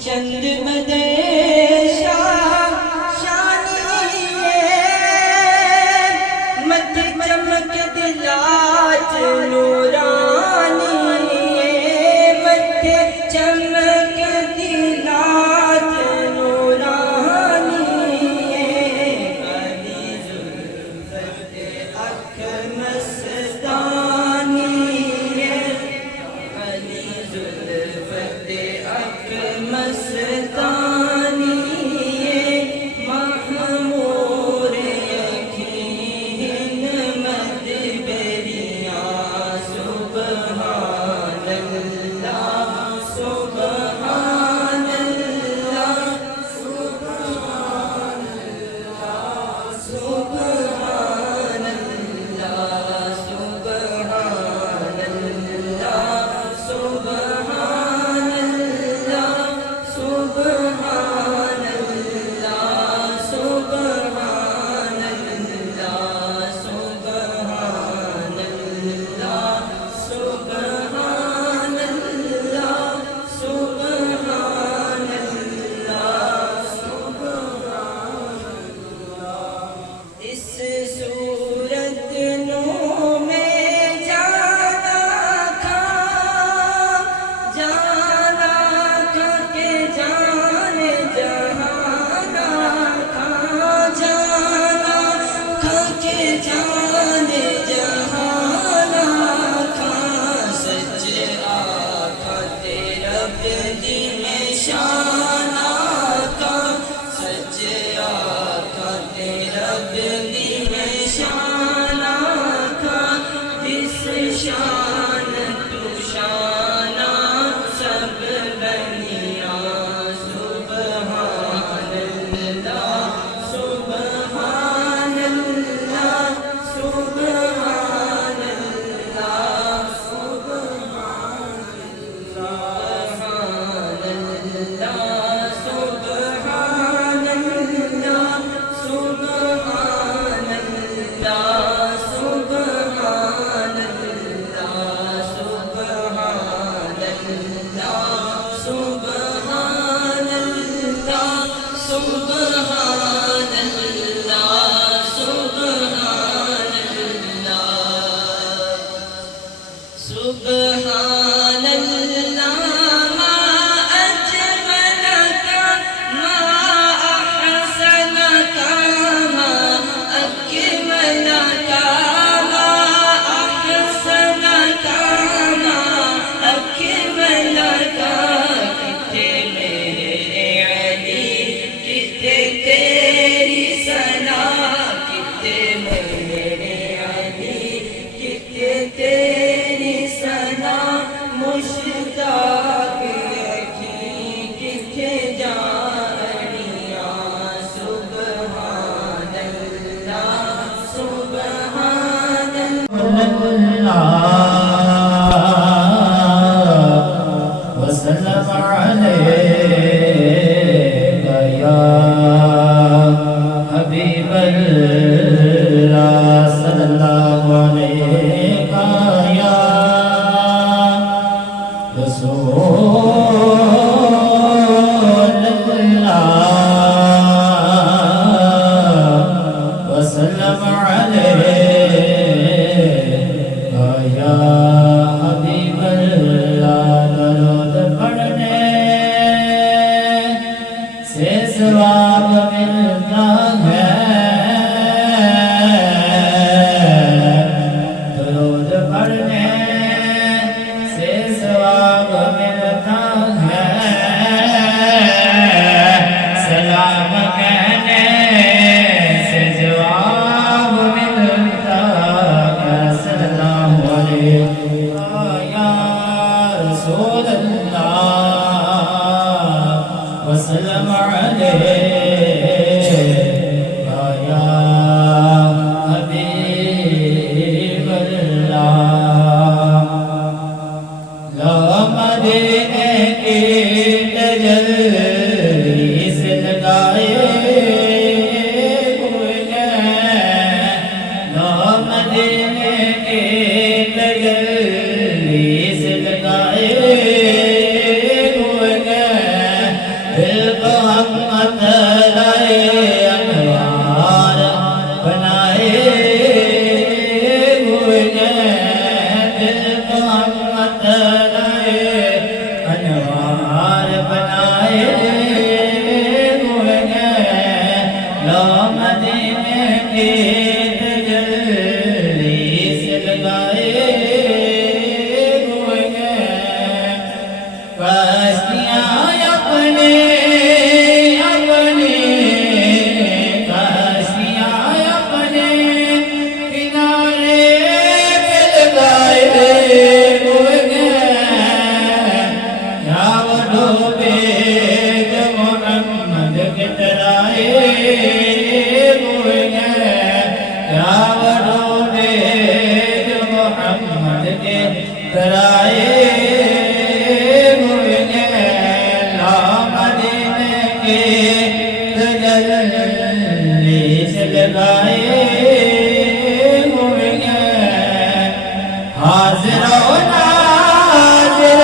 چند مدے شانی مت چمک دلات نورانی مت چمک دلات نورانی علی زلفت اکھ مستانی علی زلفت اکھ مستانی محمور یقین مد بریاں سبحان اللہ سبحان اللہ سبحان اللہ سبحان اللہ سبحان اللہ سبحان اللہ سبحان سبحان اللہ سبحان اللہ سبحان اللہ ما أجملك ما أحسنك ما أكملك ما أحسنك ما أكملك کتے میرے علی کتے تیری ثنا کتے میرے علی کتے تیری ثنا مشتاق کی کتے جانیاں سبحان اللہ سبحان وسلم عليك يا حبيب الله صلى الله عليك يا رسول الله وسلم عليك يا حبيب الله درود پڑھنے سے ثواب ملتا ہے درود پڑھنے سے ثواب ملتا ہے سلام کہنے سے جواب ملتا ہے صلی اللہ علیہ یا رسول اللہ وسلم علیہ یا حبیب اللہ لا مدینے کی تجلی سے لگائے ہوئے ہیں لا مدینے کی تجلی سے لگائے ہوئے ہیں دل کو ہم لائے انوار بنائے ہوئے ہیں دل کو ہم لائے انوار بنائے ہوئے ہیں لا مدینے کی تجلی سے لگائے ہوئے ہیں کشتیاں اپنے کشتیاں اپنے کنارے پہ لگائے ہوئے ہیں یا وہ ڈوبے جو محمد کے ترائے ہوئے ہیں یا وہ ڈوبے جو محمد کے ترائے ہوئے ہیں لا مدینے کے تجلی سے لگائے ہوئے ہیں حاضر و ناظر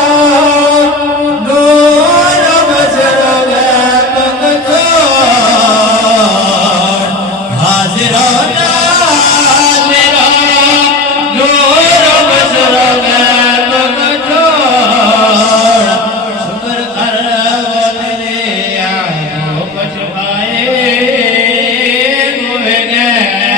نور بصر غیب مکتوب حاضر و ناظر نور بصر غیب مکتوب شکر کر وہ میرے آنکھوں کو چھپائے ہوئے ہیں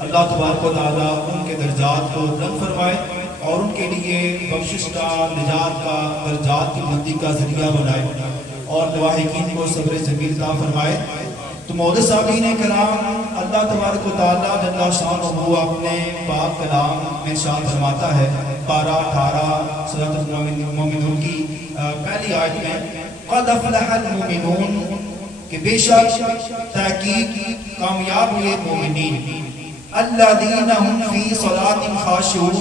اللہ تبارک و تعالیٰ ان کے درجات کو بلند فرمائے اور ان کے لیے بخشش کا، نجات کا، درجات کی بلندی کا ذریعہ بنائے اور لواحقین کو صبر جمیل عطا فرمائے۔ تو معزز سامعین کرام، اللہ تبارک و تعالیٰ جل شانہ اپنے پاک کلام میں ارشاد فرماتا ہے پارہ 18 سورۃ المومنون کی پہلی آیت میں قد افلح المؤمنون، کہ بے شک تحقیق کامیاب ہوئے مومنین، الذین ہم فی صلاتہم خاشعون،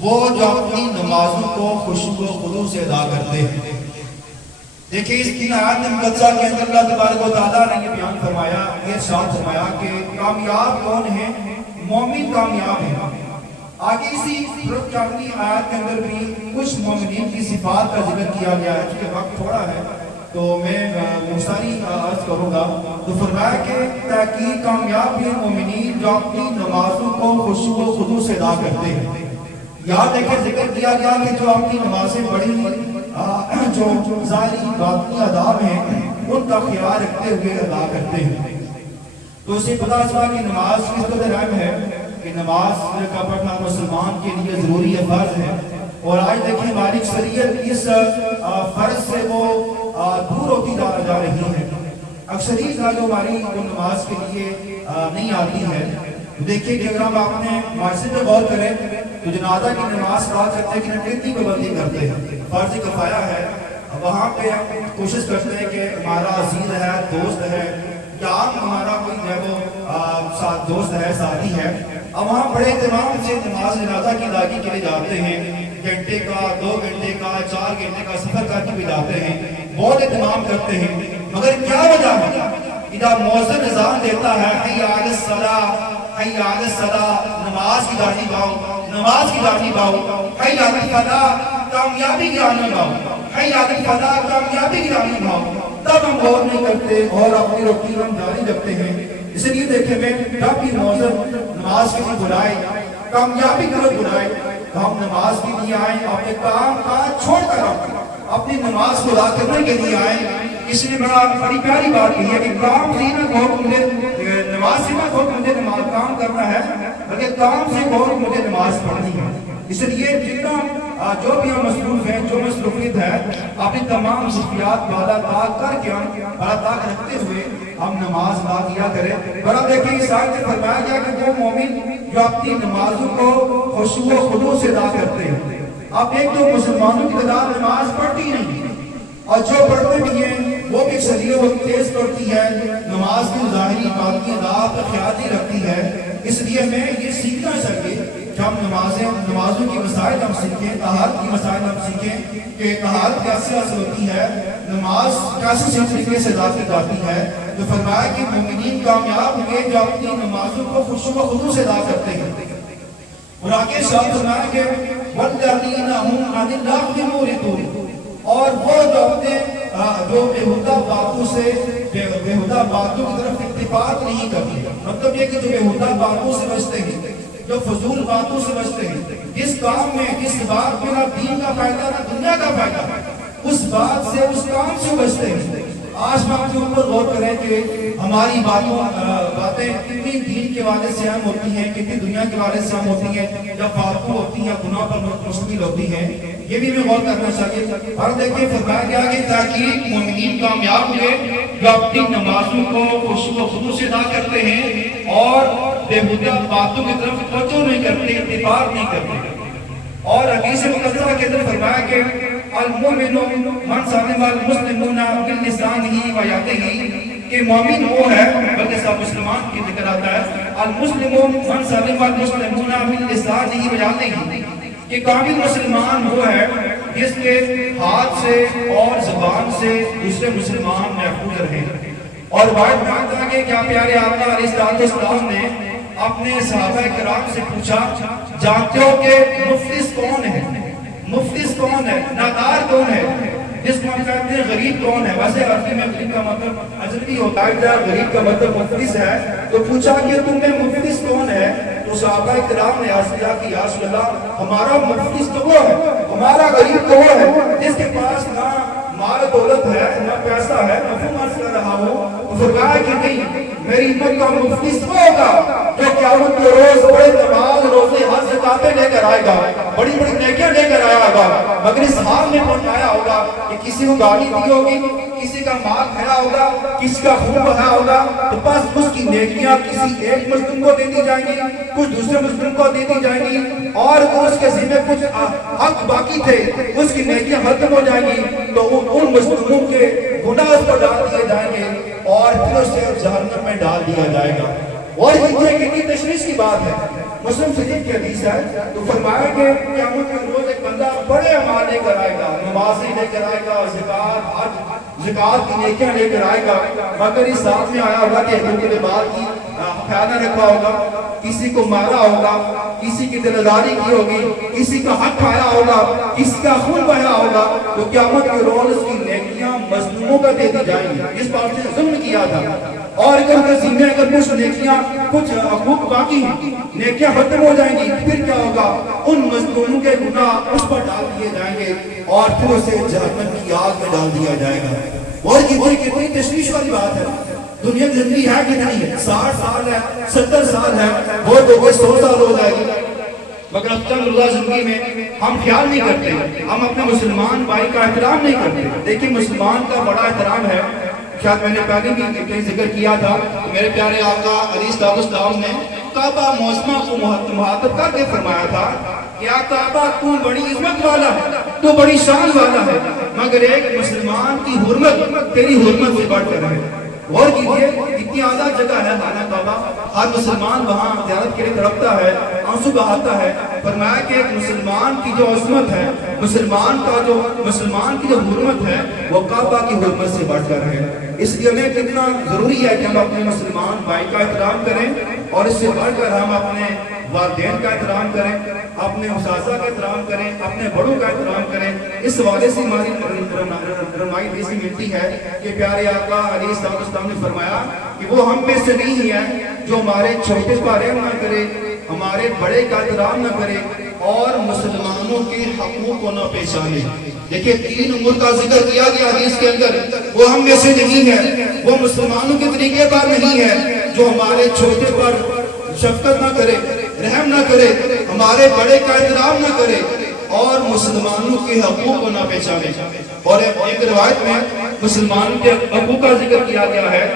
وہ جو اپنی نمازوں کو خشوع و خضوع سے ادا کرتے ہیں۔ دیکھیں اس کی آیت مقدسہ کے اندر اللہ تبارک و تعالیٰ نے یہ بیان فرمایا، یہ ارشاد فرمایا کہ کامیاب کون ہیں؟ مومن کامیاب ہیں۔ آگے اسی اپنی آیت کے اندر بھی کچھ مومنین کی صفات کا ذکر کیا گیا ہے، چونکہ وقت تھوڑا ہے تو میں مختصری عرض کروں گا۔ تو فرمایا کہ تحقیق کامیاب ہیں مومنین جو اپنی نمازوں کو خشوع و خضوع سے ادا کرتے ہیں۔ یہاں دیکھیں ذکر کیا گیا کہ جو اپنی نمازیں بڑی جو ظاہری باطنی آداب ہیں ان کا خیال رکھتے ہوئے ادا کرتے ہیں۔ تو اسے پتہ چلا کہ نماز کس قدر اہم ہے، کہ نماز کا پڑھنا مسلمان کے لیے ضروری فرض ہے، اور آج دیکھیں ہماری اکثریت اس فرض سے وہ دور ہوتی جا رہی ہے۔ اکثریت جو ہماری نماز کے لیے نہیں آتی ہے، دیکھیں کہ اگر ہم اپنے معاشرے پہ غور کریں تو جنازہ کی نماز ادا کرتے ہیں کہ کتنی پابندی کرتے ہیں، فرض کفایہ ہے، وہاں پہ ہم کوشش کرتے ہیں کہ ہمارا عزیز ہے، دوست ہے، یا ہمارا کوئی جو ہے وہ دوست ہے، ساتھی ہے، اب وہاں بڑے اہتمام سے نماز جنازہ کی ادائیگی کے لیے جاتے ہیں، گھنٹے کا، 2 گھنٹے کا، 4 گھنٹے کا سفر کر کے بھی جاتے ہیں، بہت اہتمام کرتے ہیں، مگر کیا وجہ ہے؟ اذا مؤذن اذان دیتا ہے حی علی الصلاۃ، حی علی الصلاۃ، نماز کی داڑھی باؤ، نماز کی داڑھی باؤ، حی علی الفلاح، کامیابی کی آنند آؤ، حی علی الفلاح کامیابی کی آنند آؤ، تب ہم غور نہیں کرتے اور اپنی روٹین ہم جاری رکھتے ہیں۔ اس لیے دیکھیں میں جب بھی موذن نماز کے لیے بلائے، کامیابی کی طرف بلائے، تو ہم نماز کے لیے آئیں، اپنے کام کاج چھوڑ کر اپنی نماز کو ادا کرنے کے لیے آئیں۔ اس لیے بڑی پیاری بات یہ ہے کہ کام سے نہ کہو مجھے نماز سے نہ کہو مجھے نماز کام کرنا ہے، بلکہ کام سے کہو مجھے نماز پڑھنی ہے۔ اس لیے جتنا جو بھی ہم مصروف ہیں، جو مصروفیت ہے، اپنی تمام ضروریات بالا طاق کر کے بالا طاق رکھتے ہوئے ہم نماز ادا کیا کریں۔ اور اب دیکھیں اس آیت میں فرمایا گیا کہ وہ مومن جو اپنی نمازوں کو خشوع و خضوع سے ادا کرتے ہیں۔ اب ایک تو مسلمانوں کی تعداد نماز پڑھتی نہیں، اور جو پڑھتے بھی ہیں وہ بھی سریع و تیز پڑھتی ہے، نماز کی ظاہری باطنی ادا کا خیال نہیں رکھتی ہے۔ اس لیے میں یہ سیکھنا چاہیے کہ ہم نمازوں کی مسائل ہم سیکھیں، طہارت کی مسائل ہم سیکھیں کہ طہارت کیسے حاصل ہوتی ہے، نماز کیسے صحیح طریقے سے ادا کی جاتی ہے۔ تو فرمایا کہ مومنین کامیاب ہوئے جو اپنی نمازوں کو خشوع و خضوع سے ادا کرتے ہیں۔ اور آگے شاہ فرمایا کہ وَالَّذِينَ هُمْ عَنِ اللَّغْوِ مُعْرِضُونَ، اور وہ جو اپنے جو بےہودہ باتوں سے بےہودہ باتوں کی طرف اتفاق نہیں کرتے، مطلب یہ کہ جو بےہودہ باتوں سے بچتے ہیں، جو فضول باتوں سے بچتے ہیں، جس کام میں جس بات میں نہ دین کا فائدہ نہ دنیا کا فائدہ، اس بات سے اس کام سے بچتے ہیں۔ آج ہم کے اوپر غور کریں کہ ہماری باتیں کتنی دین کے حوالے سے اہم ہوتی ہیں، کتنی دنیا کے حوالے سے اہم ہوتی ہیں، یا فالتو ہوتی ہیں، گناہ پر مشتمل ہوتی ہیں، یہ بھی ہمیں غور کرنا چاہیے۔ اور دیکھیں فرمایا گیا کہ تاکہ مومنین کامیاب ہوئے جو اپنی نمازوں کو خشوع و خضوع سے ادا کرتے ہیں اور بےہودہ باتوں کی طرف توجہ نہیں کرتے، اتفاق نہیں کرتے۔ اور حدیث مقدسہ کے اندر فرمایا کہ المؤمن من سلم المسلمون بلسانہ و یدہ، کہ مومن وہ ہے، بلکہ سب مسلمان کی ذکر آتا ہے، المسلم من سلم المسلمون بلسانہ و یدہ، کہ کامل مسلمان وہ ہے جس کے ہاتھ سے اور زبان سے دوسرے مسلمان محفوظ رہے۔ اور روایت میں آتا ہے کہ کیا پیارے آقا علیہ السلام نے اپنے صحابہ کرام سے پوچھا، جانتے ہو کہ مفلس کون ہے؟ مفلس کون ہے؟ نادار کون ہے؟ جس کو ہم کہتے ہیں غریب کون ہے؟ ویسے عربی میں غریب کا مطلب اجنبی ہوتا ہے، غریب کا مطلب مفلس ہے۔ تو پوچھا کہ تم میں مفلس کون ہے؟ تو صحابہ کرام نے عرض کیا کہ یا رسول اللہ، ہمارا مفلس تو وہ ہے، ہمارا غریب تو وہ ہے جس کے پاس نہ مال دولت ہے نہ پیسہ ہے۔ مفہوم عرض کر رہا ہوں۔ فرمایا کہ نہیں، میری امت کا مفلس وہ ہوگا جو قیامت کے روز بڑے نماز روزے حج زکاتیں لے کر آئے گا، بڑی بڑی نیکیاں لے کر آیا ہوگا، مگر اس حال میں پہنچایا ہوگا کہ کسی کو گالی دی ہوگی، کسی کا مال کھایا ہوگا، کسی کا خون بہایا ہوگا، تو بس اس کی نیکیاں کسی ایک مظلوم کو دے دی جائیں گی، کچھ دوسرے مظلوم کو دے دی جائیں گی، اور اس کے ذمہ کچھ حق باقی تھے، اس کی نیکیاں ختم ہو جائیں گی، تو ان مظلوموں کے گناہ اس کو ڈال دیے جائیں گے اور پھر اسے جہنم میں ڈال دیا جائے گا۔ اور یہ کتنی تشویش کی بات ہے، مسلم شریف کی حدیث ہے۔ تو فرمایا کہ قیامت کے روز ایک بندہ بڑے اعمال لے کر آئے گا، نمازیں لے کر آئے گا، زکات کی نیکیاں لے کر آئے گا، مگر اس ساتھ میں آیا ہوگا کہ حقوق العباد کی خیال نہ رکھا ہوگا، کسی کو مارا ہوگا، کسی کی دلداری کی ہوگی، کسی کا حق کھایا ہوگا، کسی کا خون بہایا ہوگا، تو قیامت کے روز اس کی نیکیاں مظلوموں کو دے دی جائیں گی جس پر اس نے ظلم کیا تھا۔ اور اگر ان کے ذمہ اگر کچھ نیکیاں کچھ حقوق باقی ہیں، نیکیاں ختم ہو جائیں گی، پھر کیا ہوگا؟ ان مظلوموں کے گناہ اس پر ڈال دیے جائیں گے اور پھر اسے جہنم کی آگ میں ڈال دیا جائے گا۔ اور یہ کتنی تشویش والی بات ہے۔ دنیا کی زندگی ہے کتنی ہے؟ 60 سال ہے، 70 سال ہے، وہ تو 100 سال ہو جائے گی، مگر چند روزہ زندگی میں ہم خیال نہیں کرتے، ہم اپنے مسلمان بھائی کا احترام نہیں کرتے۔ دیکھیں مسلمان کا بڑا احترام ہے، شاید میں نے پہلے بھی کہیں ذکر کیا تھا، میرے پیارے آقا علیہ السلام نے کعبہ معظمہ کو مخاطب کر کے فرمایا تھا کہ کعبہ تو بڑی عظمت والا ہے، تو بڑی شان والا ہے، مگر ایک مسلمان کی حرمت تیری حرمت سے بڑھ کر ہے۔ غور کیجئے کتنی اعلیٰ جگہ ہے خانہ کعبہ، ہر مسلمان وہاں زیارت کے لیے تڑپتا ہے، آنسو بہاتا ہے۔ فرمایا کہ ایک مسلمان کی جو عظمت ہے، مسلمان کی جو حرمت ہے، وہ کعبہ کی حرمت سے بڑھ کر ہے۔ اس لیے ہمیں کتنا ضروری ہے کہ ہم اپنے مسلمان بھائی کا احترام کریں، اور اس سے بڑھ کر ہم اپنے والدین کا احترام کریں، اپنے اساتذہ کا احترام کریں، اپنے بڑوں کا احترام کریں۔ اس حوالے سے ہماری رہنمائی ایسی ملتی ہے کہ پیارے آقا علیہ السلام نے فرمایا کہ وہ ہم میں سے نہیں ہے جو ہمارے چھوٹے کا رحم نہ کرے، ہمارے بڑے کا احترام نہ کرے اور مسلمانوں کے حقوق کو نہ پہچانے۔ دیکھیں 3 امور کا ذکر کیا گیا حدیث کے اندر، وہ ہم میں سے نہیں ہے، وہ مسلمانوں کے طریقے پر نہیں ہے جو ہمارے چھوٹے پر شفقت نہ کرے، رحم نہ کرے، ہمارے بڑے کا احترام نہ کرے اور مسلمانوں کے حقوق کو نہ پہچانے۔ اور ایک روایت میں مسلمانوں کے حقوق کا ذکر کیا گیا ہے۔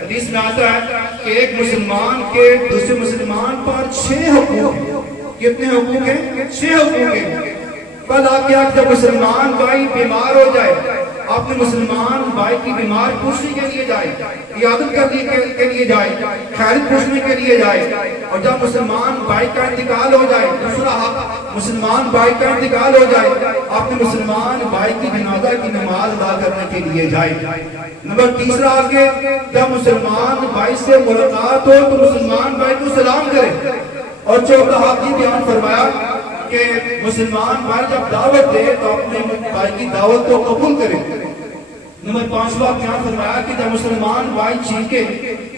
حدیث میں آتا ہے کہ ایک مسلمان کے دوسرے مسلمان پر 6 حقوق ہیں۔ کتنے حقوق ہیں؟ 6 حقوق ہیں۔ بلا کیا جب مسلمان بھائی بیمار ہو جائے، اپنے مسلمان بھائی کی بیمار پوچھنے کے لیے جائے، عیادت کرنے کے لیے جائے، خیریت پوچھنے کے لیے جائے، اور جب مسلمان بھائی کا انتقال ہو جائے، دوسرا حق مسلمان بھائی کا انتقال ہو جائے، اپنے مسلمان بھائی کی جنازہ کی نماز ادا کرنے کے لیے جائے۔ نمبر تیسرا آگے، جب مسلمان بھائی سے ملاقات ہو تو مسلمان بھائی کو سلام کرے۔ اور چوتھا حق یہ بیان فرمایا کہ مسلمان بھائی جب دعوت دے تو اپنے بھائی کی دعوت کو قبول کرے۔ نمبر 5واں بیان فرمایا کہ جب مسلمان بھائی چھینکے،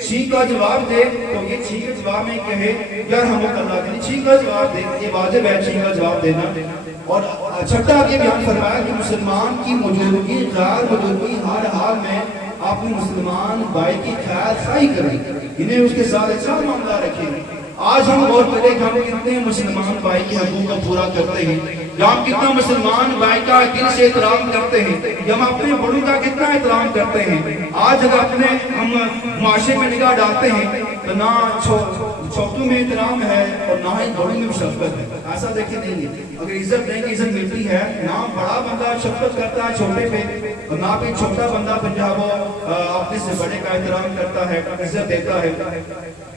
چھینک کا جواب دے تو یہ چھینک کے جواب میں کہے یرحمک اللہ، یعنی چھینک کا جواب دے، یہ واجب ہے چھینک کا جواب دینا۔ اور چھٹا یہ بیان فرمایا کہ مسلمان کی موجودگی غیر موجودگی ہر حال میں اپنے مسلمان بھائی کی خیر خواہی کرے، انہیں اس کے ساتھ اچھا معاملہ رکھے۔ آج ہم غور کریں کہ ہم کتنے مسلمان بھائی کے حقوق کو پورا کرتے ہیں، یا ہم کتنا مسلمان بھائی کا دل سے احترام کرتے ہیں، یا ہم اپنے بڑوں کا کتنا احترام کرتے ہیں۔ آج اگر اپنے ہم معاشرے میں نگاہ ڈالتے ہیں تو نہ چھوٹوں میں احترام ہے اور نہ ہی بڑوں میں شفقت ہے۔ ایسا دیکھیں نہیں ہے، اگر عزت دیں کہ عزت ملتی ہے، نہ بڑا بندہ شفقت کرتا ہے چھوٹے پہ، اور نہ بھی چھوٹا بندہ وہ اپنے سے بڑے کا احترام کرتا ہے، عزت دیتا ہے۔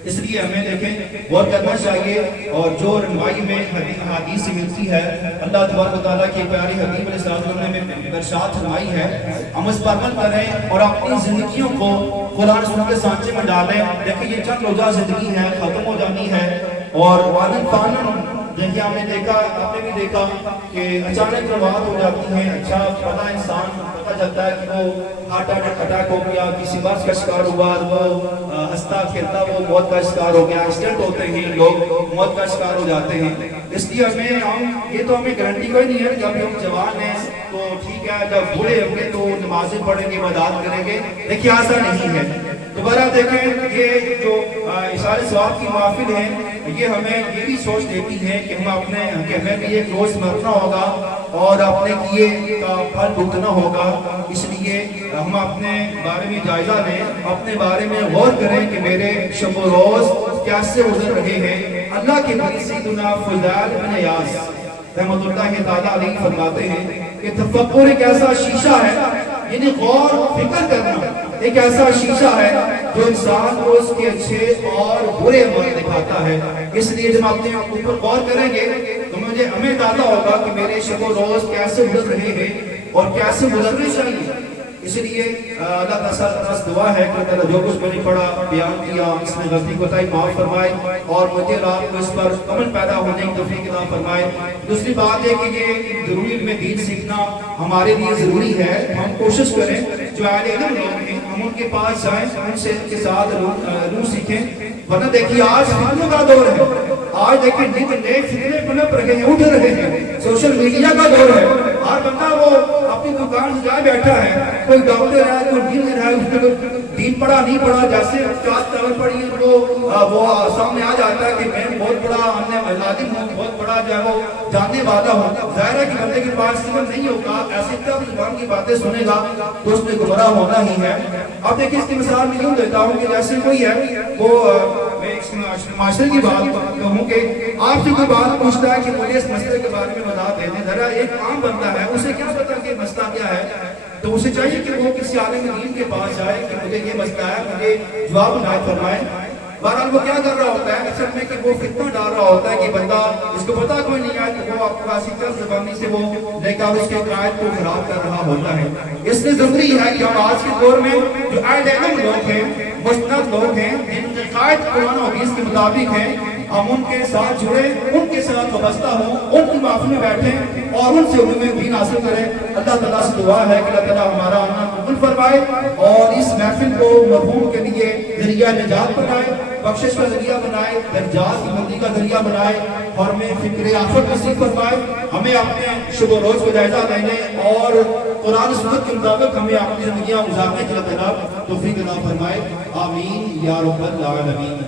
اس لیے ہمیں دیکھیں غور کرنا چاہیے، اور جو رہنمائی میں حدیث سے ملتی ہے، اللہ تبارک و تعالیٰ کی پیاری حبیب علیہ السلام نے ارشاد فرمائی ہے، ہم اس پر عمل کریں اور اپنی زندگیوں کو قرآن سنت کے سانچے میں ڈالیں۔ دیکھیں یہ چند روزہ زندگی ہے، ختم ہو جانی ہے، اور والن فانن جیسے ہم نے دیکھا، آپ نے بھی دیکھا کہ اچانک وفات ہو جاتی ہے۔ اچھا پتہ انسان پتہ چلتا ہے کہ وہ ہارٹ اٹیک ہو گیا، کسی بات کا شکار ہوا، وہ ہنستا کھیلتا وہ موت کا شکار ہو گیا، ایکسیڈنٹ ہوتے ہیں، لوگ موت کا شکار ہو جاتے ہیں۔ اس لیے یہ تو ہمیں گارنٹی کوئی نہیں ہے کہ ہم جوان ہیں تو ٹھیک ہے، جب بوڑھے ہوں گے تو نمازیں پڑھیں گے، عبادات کریں گے، لیکن ایسا نہیں ہے۔ دوبارہ دیکھیں یہ جو اشارے ثواب کی محافل ہیں، یہ ہمیں یہ بھی سوچ دیتی ہے کہ ہمیں بھی ایک روز مرنا ہوگا اور اپنے کیے کا پھل بھگتنا ہوگا۔ اس لیے ہم اپنے بارے میں جائزہ لیں، اپنے بارے میں غور کریں کہ میرے شب و روز کیسے گزر رہے ہیں۔ اللہ کے نبی سیدنا فضیل بن عیاض رحمۃ اللہ تعالیٰ علیہ فرماتے ہیں کہ تفکر ایک ایسا شیشہ ہے، یعنی غور فکر کرنا ایک ایسا شیشہ ہے جو انسان کو اس کے اچھے اور برے عمل دکھاتا ہے۔ اس لیے جب آپ اپنے اوپر غور کریں گے تو ہمیں اندازہ ہوگا کہ میرے شب و روز کیسے گزر رہے ہیں اور کیسے گزرنے چاہیے۔ اس لیے اللہ تعالیٰ سے دعا ہے کہ اللہ جو کچھ میں نے پڑھا بیان کیا اس میں غلطی کوتاہی معاف فرمائے اور مجھے رات کو اس پر عمل پیدا ہونے کی توفیق عطا فرمائے۔ دوسری بات ہے کہ یہ ضروری علم دین سیکھنا ہمارے لیے ضروری ہے۔ ہم کوشش کریں جو اہل علم لوگ ہیں ہم ان کے پاس جائیں، ان سے ان کے ساتھ علوم سیکھیں، ورنہ دیکھیے آج فتنوں کا دور ہے۔ آج دیکھیں نئے فتنے پنپ رہے ہیں، اٹھ رہے ہیں، سوشل میڈیا کا دور ہے۔ ہر بندہ وہ اپنی دکان سے جائے بیٹھا ہے، کوئی ڈاکٹر ہے، کوئی انجینئر ہے، اس نے دین پڑھا نہیں پڑھا، جیسے چار چاول پڑھی ہے وہ سامنے آ جاتا ہے کہ میں بہت بڑا عالم ہوں، بہت بڑا جو ہے وہ جاننے والا ہوں۔ ظاہر ہے کہ بندے کے پاس علم نہیں ہوگا، ایسی طرح زبان کی باتیں سنے گا تو اس میں گمراہ ہونا ہی ہے۔ اب دیکھیں اس کی مثال میں یوں دیتا ہوں کہ جیسے کوئی ہے وہ میں معاشرے کی بات کہوں کہ آپ سے کوئی بات پوچھتا ہے کہ مجھے اس مسئلے کے بارے میں بتا دے دیں، ذرا ایک عام بندہ ہے اسے کیا پتا کہ مسئلہ کیا ہے، تو اسے چاہیے کہ وہ کسی عالم دین کے پاس جائے کہ مجھے یہ مسئلہ ہے، مجھے جواب عنایت فرمائے۔ بہرحال وہ کیا کر رہا ہوتا ہے اصل میں کہ وہ فتنہ ڈال رہا ہوتا ہے کہ بندہ اس کو پتا کوئی نہیں ہے کہ وہ آپ کو ایسی طرح زبانی سے وہ لے کر اس کے قائد کو خراب کر رہا ہوتا ہے۔ اس لیے ضروری ہے کہ ہم آج کے دور میں جو اہل علم لوگ ہیں، مستند لوگ ہیں، جن کے قائد قرآن و حدیث کے مطابق ہیں، ہم ان کے ساتھ جڑیں، ان کے ساتھ وابستہ ہوں، ان کی محفل میں بیٹھیں اور ان سے علوم دین حاصل کریں۔ اللہ تعالیٰ سے دعا ہے کہ اللہ تعالیٰ ہمارا آنا قبول فرمائے اور اس محفل کو مرحوم کے لیے ذریعہ نجات بنائے، بخشش کا ذریعہ بنائے، درجات کی بلندی کا ذریعہ بنائے اور ہمیں فکر آفت نصیب فرمائے۔ ہمیں اپنے شب و روز کو جائزہ لینے اور قرآن و سنت کے مطابق ہمیں اپنی زندگیاں گزارنے کے لیے توفیق عطا فرمائے۔ آمین یا رب العالمین۔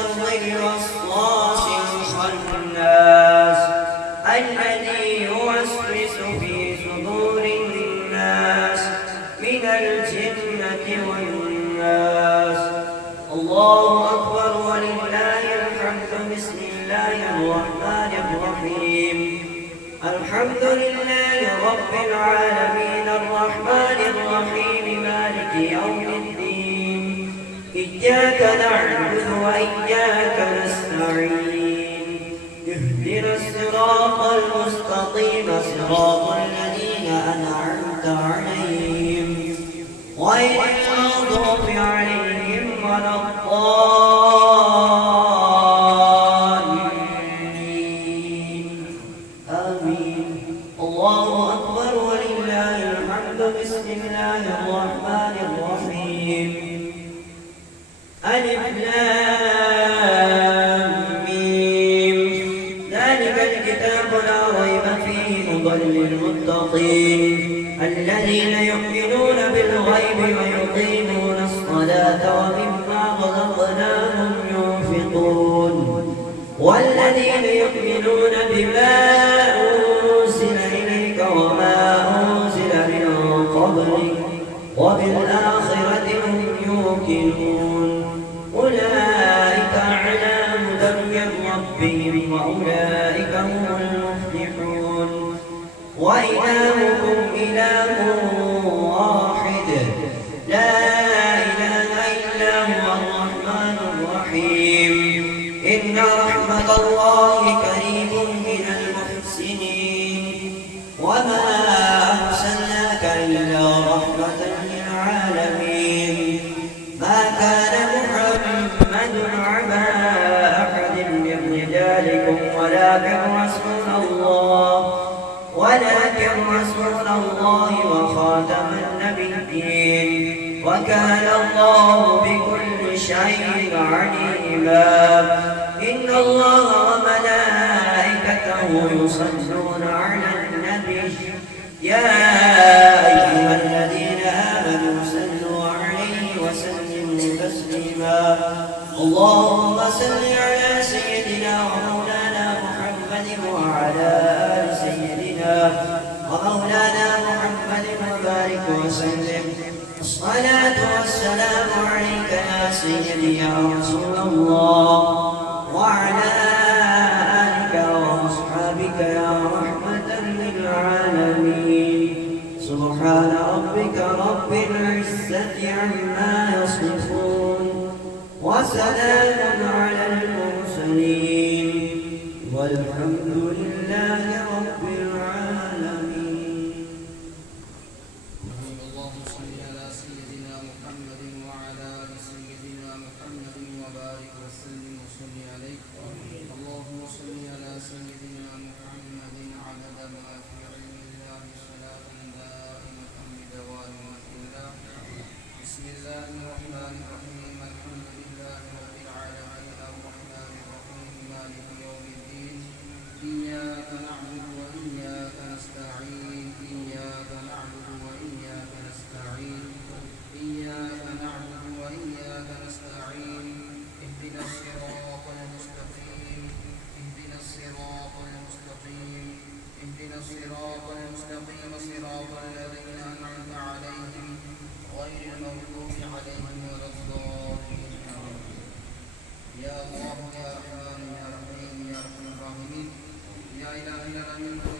شر الوسواس الخناس الذي يوسوس في صدور الناس من الجنة والناس. الله أكبر ولله الحمد. بسم الله الرحمن الرحيم. الحمد لله رب العالمين الرحمن الرحيم مالك يوم الدين. إياك نعبد وإياك نستعين. اهدنا الصراط المستقيم صراط الذين أنعمت عليهم غير المغضوب عليهم ولا الضالين. آمين. الله أكبر ولله الحمد. بسم الله الرحمن الرحيم. ألف لام ميم. ذلك الكتاب لا ريب فيه هدى للمتقين الذين يؤمنون بالغيب ويقيمون الصلاة ومما رزقناهم ينفقون والذين يؤمنون بما أنزل إليك وما أنزل من قبلك وبالآخرة هم يوقنون أولئك على هدى من ربهم وأولئك هم المفلحون. وإلهكم إله واحد لا إله إلا هو الرحمن الرحيم. إن رحمة الله قريب من المحسنين. وما أرسلناك إلا رحمة للعالمين. ما كان محمد أبا أحد من رجالكم ولكن رسول الله وخاتم النبيين وكان الله بكل شيء عليما. إن الله وملائكته يصلون على النبي يا أيها الذين آمنوا صلوا عليه وسلموا تسليما. اللهم صل على سيدنا ومولانا محمد وعلى آل سيدنا ومولانا محمد وبارك وسلم. الصلاة والسلام عليك يا سيدي يا رسول الله وعلى آلك وأصحابك يا رحمة للعالمين. سبحان ربك رب العزة عما يصفون وسلام على المرسلين والحمد لله رب العالمين. اللهم صل على سيدنا محمد وعلى آل سيدنا محمد وبارك وسلم وصل عليه. اللهم صل على سيدنا محمد عدد ما في علم الله صلاة دائمة بدوام الله. بسم الله الرحمن الرحيم. الحمد لله رب العالمين الرحمن الرحيم مالك يوم الدين. إياك نعبد وإياك نستعين. إياك نعبد وإياك نستعين. إياك نعبد وإياك نستعين. اهدنا الصراط المستقيم. اهدنا الصراط المستقيم. اهدنا الصراط المستقيم صراط الذين أنعمت عليهم غير المغضوب عليهم ولا الضالين. يا الله يا رحمن يا رحيم يا أرحم الراحمين. يا إله العالمين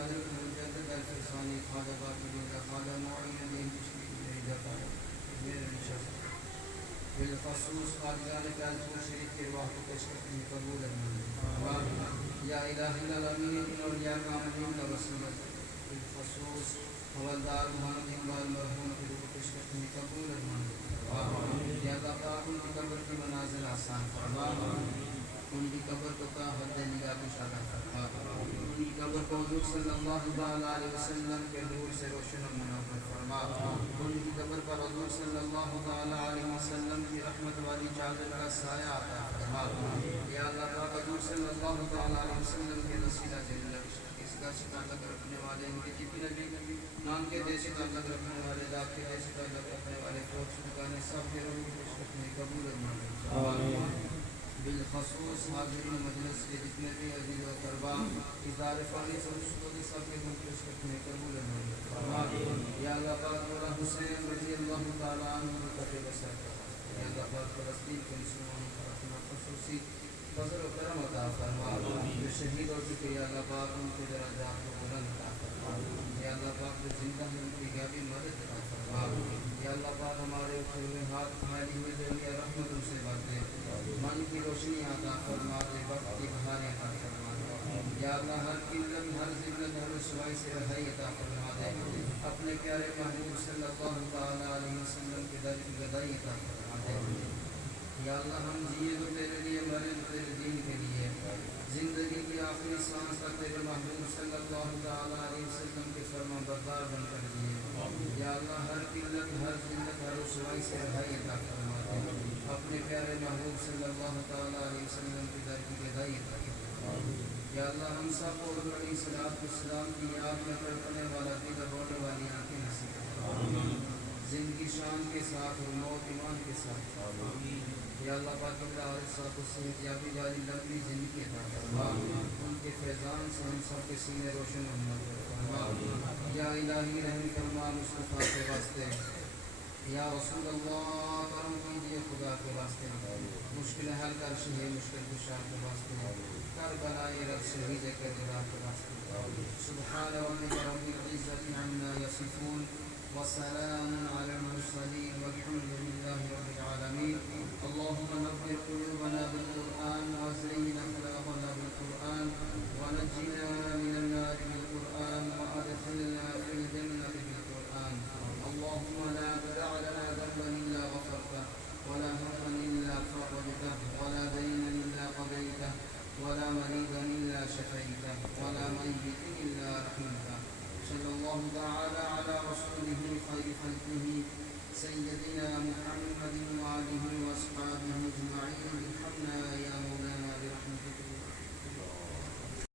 الملك المجدد الفرساني خواجہ باقر اللہ خواجہ معین الدین چشتی بالخصوص قاضیان فیضپور شریف کے واقع تشریف میں قبول یا الہ العالمین ان اولیاء کاملین کا وسیلہ بالخصوص حوالدار محمد اقبال مرحوم کی روح تشریف میں قبول یا اللہ پاک ان کی قبر کی منازل آسان فرما، ان کی قبر کو تا حد نگاہ کی شادہ فرما، ان کی قبر کو حضور صلی اللہ علیہ وسلم کے نور سے روشن و منور فرما، ان کی قبر پر حضور صلی اللہ علیہ وسلم کی رحمت والی چادر کا سایہ عطا فرما، یا اللہ پاک حضور صلی اللہ علیہ وسلم کے وسیلہ جلیل اس کا سے تعلق رکھنے والے ان کے جتنے بھی نام کے دے سے تعلق رکھنے والے ذات کے دے سے تعلق رکھنے والے فوج شکانے سب کے روح تشریف میں قبول فرما، بالخصوص حاضرین مجلس کے جتنے بھی عزیز و قربا اظہار فانی سب کے روح تشریف میں قبول فرما، یا اللہ پاک مولا حسین رضی اللہ تعالیٰ عنہ کا بسر یا اللہ پاک فلسطین کے مسلمانوں پر اپنا خصوصی فضل و کرم عطا فرما، جو شہید ہو چکے یا اللہ پاک ان کے درجات کو بلند عطا فرما، یا اللہ پاک جو زندہ ہیں ان کی غیبی مدد عطا فرما، یا اللہ پاک ہمارے اٹھے ہوئے ہاتھ پھیلی ہوئی دنیا رحمت ان سے بھر دے، من کی روشنی عطا فرما دے، وقت کی بہاریں عطا فرما دے، یا اللہ ہر قلت ہر ذلت ہر رسوائی سے رہائی عطا فرما دے، اپنے پیارے محبوب صلی اللہ علیہ وسلم کے در کی گدائی عطا فرما دے، یا اللہ ہم جیے تو تیرے لیے مرے تو تیرے دین کے لیے، زندگی کی آخری سانس تک تیرے محبوب صلی اللہ علیہ وسلم کے فرما بردار بن کر دیے، یا اللہ ہر قلت ہر ذلت ہر رسوائی سے رہائی عطا فرما دے، اپنے پیارے محبوب صلی اللہ علیہ وسلم کے در کی گدائی عطا فرما دے، یا اللہ ہم سب کو بڑی صلاۃ و سلام کی یاد میں تڑپنے والا دل اور رونے والی آنکھیں نصیب فرما، زندگی شان کے ساتھ اور موت ایمان کے ساتھ، یا اللہ پاک علیہ صاحب صحت یابی جاری لمبی زندگی عطا فرما، ان کے فیضان سے ہم سب کے سینے روشن و منور فرما، یا الہی رحم فرما مصطفیٰ کے واسطے، یا رسول اللہ کرم کیجیے خدا کے واسطے، مشکل حل کر شہی مشکل کشا کے واسطے، کربلا رب شہید کربلا کے واسطے، سبحان ربک رب العزت عما یصفون وسلام على المرسلين والحمد لله رب العالمين. اللهم نور قلوبنا بالقرآن وزين أخلاقنا بالقرآن ونجنا من النار بالقرآن وأدخلنا في الجنة بالقرآن. اللهم لا تدع لنا ذنبا إلا غفرته ولا هما إلا فرجته ولا دينا إلا قضيته ولا مريضا إلا شفيته ولا ميتا إلا رحمته. صلى الله تعالى على رسوله خير خلقه سيدنا محمد وآله وأصحابه أجمعين. ارحمنا يا